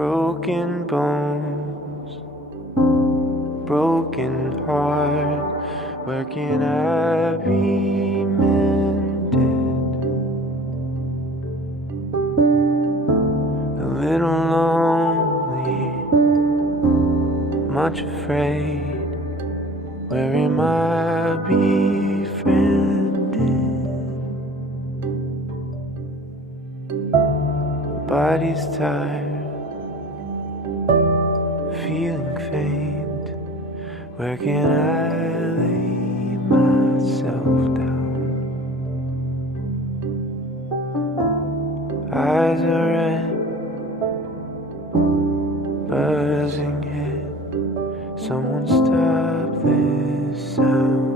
broken bones, broken heart. Where can I be mended? A little lonely, much afraid. Where am I befriended? Body's tired, feeling faint. Where can I lay myself down? Eyes are red, buzzing head. Someone stop this sound.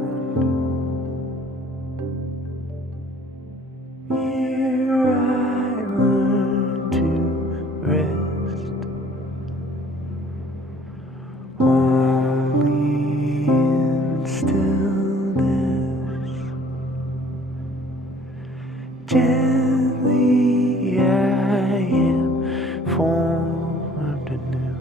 Here I learn to rest, only in stillness. Gently I am formed anew.